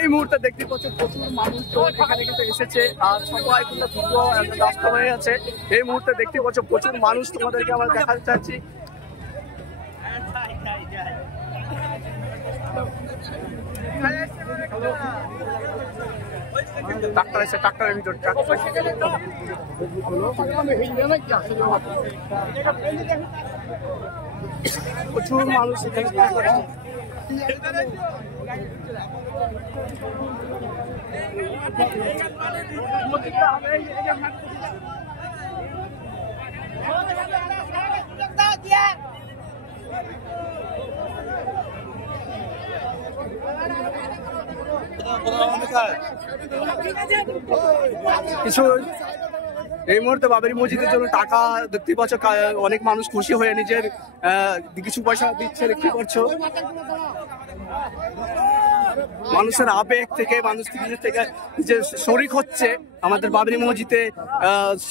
এই মুহূর্তে দেখতে পাচ্ছ প্রচুর মানুষ এখানে কিন্তু এসেছে আর সবাই কিন্তু ব্যস্ত হয়ে আছে। এই মুহূর্তে দেখতে পাচ্ছ প্রচুর মানুষ, তোমাদেরকে আমরা দেখাতে চাচ্ছি। ডাক্তার এসে ডাক্তারের ভিতর প্রচুর মানুষ এখানে কিছু এই মুহূর্তে বাবরি মসজিদের জন্য টাকা দেখতে পাচ্ছ, অনেক মানুষ খুশি হয়ে নিজের কিছু পয়সা দিচ্ছে দেখতে পাচ্ছ। মানুষের আবেগ থেকে মানুষ নিজের থেকে যে শরিক হচ্ছে আমাদের বাবরি মসজিদে,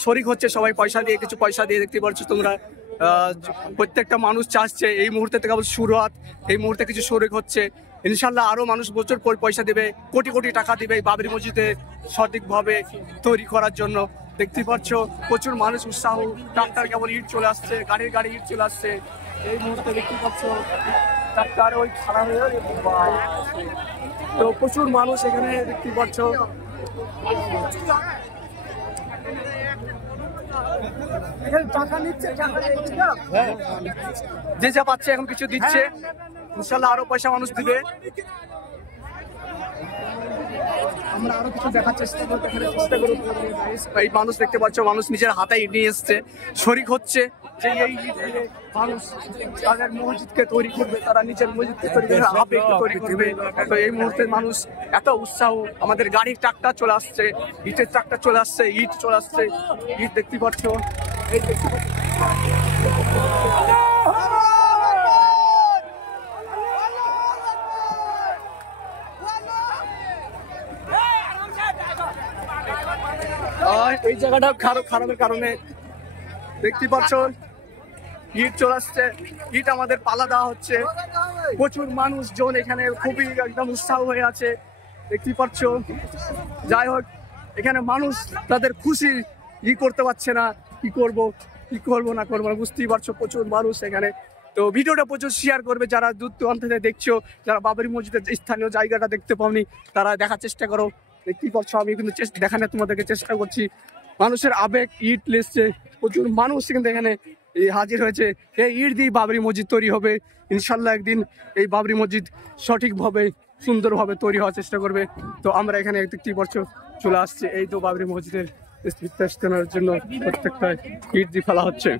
শরিক হচ্ছে সবাই পয়সা দিয়ে, কিছু পয়সা দিয়ে দেখতে পাচ্ছ তোমরা। প্রত্যেকটা মানুষ চাচ্ছে এই মুহূর্তে থেকে কেবল শুরুয়াত, এই মুহূর্তে কিছু শরিক হচ্ছে। ইনশাল্লাহ আরো মানুষ বছর পর পয়সা দেবে, কোটি কোটি টাকা দেবে এই বাবরি মসজিদে সঠিকভাবে তৈরি করার জন্য। দেখতে পাচ্ছ প্রচুর মানুষ উৎসাহ, ট্রাক্টর কেবল ইট চলে আসছে, গাড়ির গাড়ি ইট চলে আসছে। এই মুহূর্তে দেখতে পাচ্ছ ট্রাক্টর ওই খাড়া হয়ে, তো প্রচুর মানুষ এখানে দেখতে পাচ্ছ। যে যা পাচ্ছে এখন কিছু দিচ্ছে, ইনশাল্লাহ আরো পয়সা মানুষ দিবে। আমরা আরো কিছু দেখার চেষ্টা করবো। এই মানুষ দেখতে পাচ্ছ, মানুষ নিজের হাতে নিয়ে এসছে, শরিক হচ্ছে যে এই মানুষ তাদের মসজিদকে তৈরি করবে, তারা নিজের মসজিদকে তৈরি করবে, আবেগকে তৈরি করবে। তো এই মুহূর্তে মানুষ এত উৎসাহ, আমাদের গাড়ির ট্রাক্টর চলে আসছে, ইটের ট্রাক্টর চলে আসছে, ইট চলে আসছে, ইট দেখতে পাচ্ছ। এই দেখতে পাচ্ছ এই জায়গাটা খারাপের কারণে দেখতে পাচ্ছ ইট চলে আসছে, ইট আমাদের পালা দেওয়া হচ্ছে। প্রচুর মানুষজন এখানে খুবই একদম উৎসাহ হয়ে আছে দেখতে পাচ্ছ। যাই হোক, এখানে মানুষ তাদের খুশি করতে পারছে না, কি করবো না করবো না বুঝতেই পারছো। প্রচুর মানুষ এখানে। তো ভিডিওটা প্রচুর শেয়ার করবে, যারা দূর দূরান্ত থেকে দেখছো, যারা বাবরি মসজিদের স্থানীয় জায়গাটা দেখতে পাওনি তারা দেখার চেষ্টা করো। দেখতেই পাচ্ছ আমি কিন্তু দেখানোর তোমাদেরকে চেষ্টা করছি। মানুষের আবেগ, ইট লেসছে, প্রচুর মানুষ কিন্তু এখানে হাজির হয়েছে। এই ইট দিয়ে বাবরি মসজিদ তৈরি হবে ইনশাল্লাহ। একদিন এই বাবরি মসজিদ সঠিকভাবে সুন্দরভাবে তৈরি হওয়ার চেষ্টা করবে। তো আমরা এখানে দেখতেই পাচ্ছ চলে আসছে, এই তো বাবরি মসজিদের জন্য প্রত্যেকটা ইট দিয়ে ফেলা হচ্ছে।